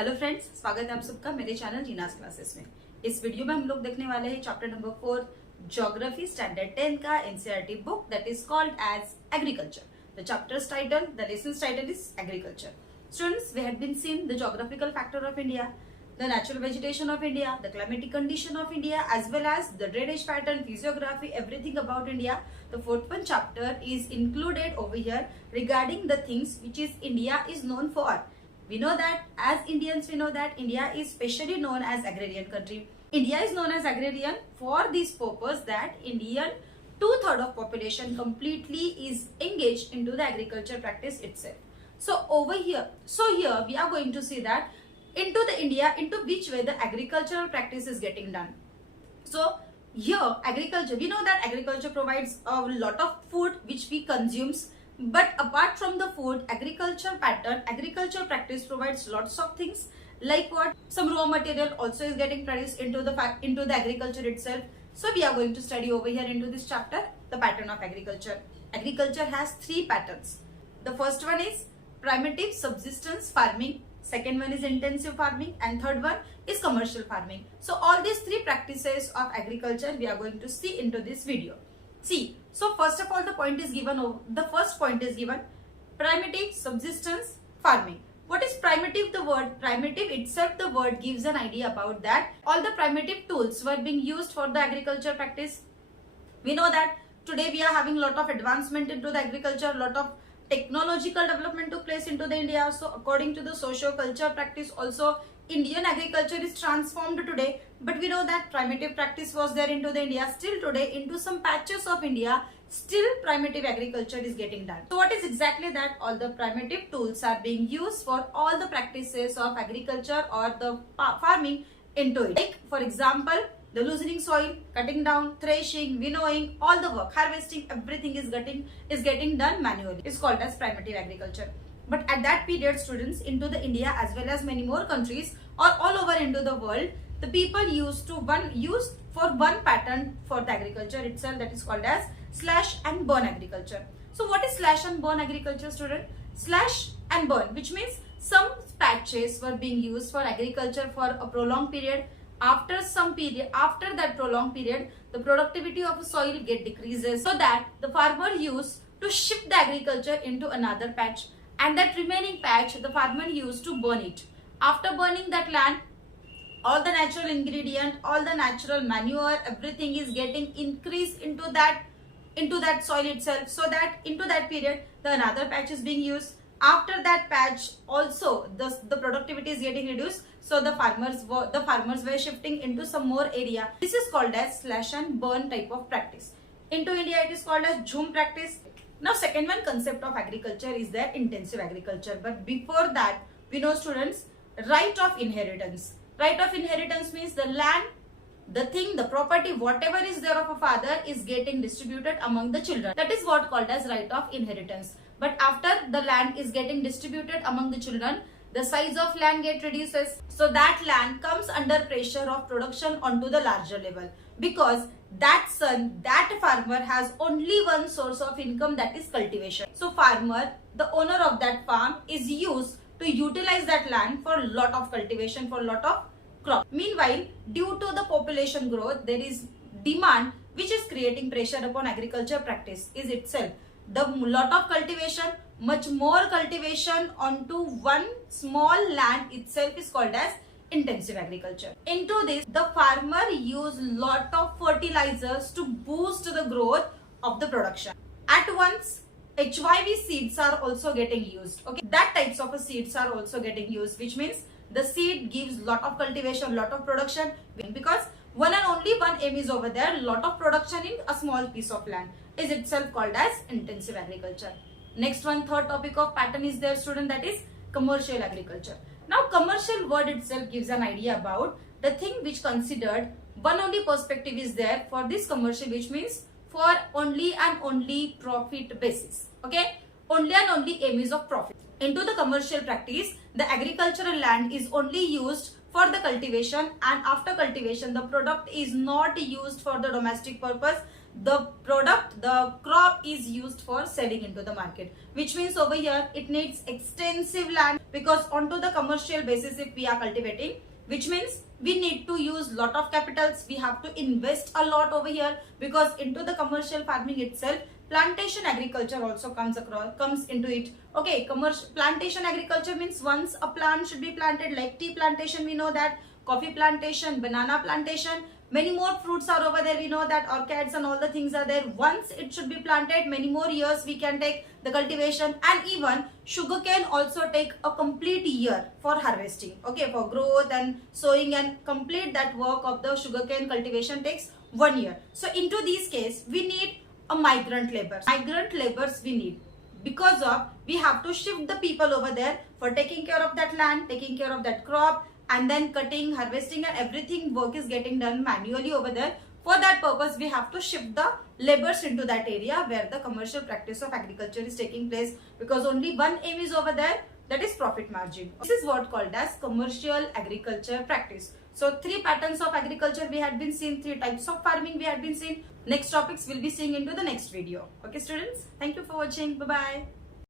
Hello friends, स्वागत है आप सबका मेरे चैनल जीनास क्लासेस में। इस वीडियो में हम लोग देखने वाले हैं चैप्टर नंबर 4 ज्योग्राफी स्टैंडर्ड 10 का NCERT book that is called as agriculture. The chapters title, the lessons title is agriculture. Students, we had been seen the geographical factor of India, the natural vegetation of India, the climatic condition of India, as well as the drainage pattern, physiography, everything about India. The fourth one chapter is included over here regarding the things which is India is known for. We know that as Indians, we know that India is specially known as agrarian country. India is known as agrarian for this purpose that Indian 2/3 of population completely is engaged into the agriculture practice itself. So here we are going to see that into the India, into which way the agricultural practice is getting done. So here agriculture, we know that agriculture provides a lot of food which we consumes. But apart from the food, agriculture pattern, agriculture practice provides lots of things like what? Some raw material also is getting produced into the agriculture itself. So we are going to study over here into this chapter the pattern of agriculture. Agriculture has 3 patterns. The first one is primitive subsistence farming, second one is intensive farming, and third one is commercial farming. So all these 3 practices of agriculture we are going to see into this video. See, so first of all the first point is given primitive subsistence farming. What is primitive? The word primitive itself, the word gives an idea about that all the primitive tools were being used for the agriculture practice. We know that today we are having lot of advancement into the agriculture, lot of technological development took place into the India. So according to the socio-culture practice also Indian agriculture is transformed today, but we know that primitive practice was there into the India. Still today into some patches of India, still primitive agriculture is getting done. So what is exactly that? All the primitive tools are being used for all the practices of agriculture or the farming into it. Like for example, the loosening soil, cutting down, threshing, winnowing, all the work, harvesting, everything is getting done manually. It's called as primitive agriculture. But at that period, students, into the India as well as many more countries or all over into the world, the people used for one pattern for the agriculture itself, that is called as slash and burn agriculture. So what is slash and burn agriculture, student? Slash and burn, which means some patches were being used for agriculture for a prolonged period. After that prolonged period, the productivity of the soil decreases, so that the farmer used to shift the agriculture into another patch. And that remaining patch, the farmer used to burn it. After burning that land, all the natural ingredient, all the natural manure, everything is getting increased into that soil itself. So that into that period, the another patch is being used. After that patch, also the productivity is getting reduced. So the farmers were shifting into some more area. This is called as slash and burn type of practice. Into India, it is called as jhum practice. Now second one concept of agriculture is the intensive agriculture. But before that, we know, students, right of inheritance. Right of inheritance means the land, the thing, the property, whatever is there of a father is getting distributed among the children. That is what called as right of inheritance. But after the land is getting distributed among the children, the size of land get reduces. So that land comes under pressure of production onto the larger level, because that farmer has only one source of income, that is cultivation. So farmer, the owner of that farm, is used to utilize that land for lot of cultivation, for lot of crop. Meanwhile, due to the population growth, there is demand which is creating pressure upon agriculture practice is itself. The lot of cultivation, much more cultivation onto one small land itself is called as intensive agriculture. Into this, the farmer use lot of fertilizers to boost the growth of the production. At once, HYV seeds are also getting used. Okay, that types of seeds are also getting used, which means the seed gives lot of cultivation, lot of production, because one and only one aim is over there, lot of production in a small piece of land is itself called as intensive agriculture. Next one, third topic of pattern is there, student, that is commercial agriculture. Now commercial word itself gives an idea about the thing which considered one only perspective is there for this commercial, which means for only and only profit basis. Okay, only and only aim is of profit. Into the commercial practice, the agricultural land is only used for the cultivation, and after cultivation the product is not used for the domestic purpose. the product, the crop is used for selling into the market, which means over here it needs extensive land, because onto the commercial basis if we are cultivating, which means we need to use lot of capitals, we have to invest a lot over here, because into the commercial farming itself plantation agriculture also comes into it. Okay, commercial plantation agriculture means once a plant should be planted, like tea plantation, we know that, coffee plantation, banana plantation, many more fruits are over there, we know that, orchids and all the things are there. Once it should be planted, many more years we can take the cultivation, and even sugarcane also take a complete year for harvesting. Okay, for growth and sowing and complete that work of the sugarcane cultivation takes 1 year. So into these case we need a migrant labors we need, because of we have to shift the people over there for taking care of that land, taking care of that crop, and then cutting, harvesting, and everything work is getting done manually over there. For that purpose we have to shift the labors into that area where the commercial practice of agriculture is taking place, because only one aim is over there, that is profit margin. This is what called as commercial agriculture practice. So 3 patterns of agriculture we had been seen, 3 types of farming we had been seen. Next topics we'll be seeing into the next video. Okay students, thank you for watching. Bye bye.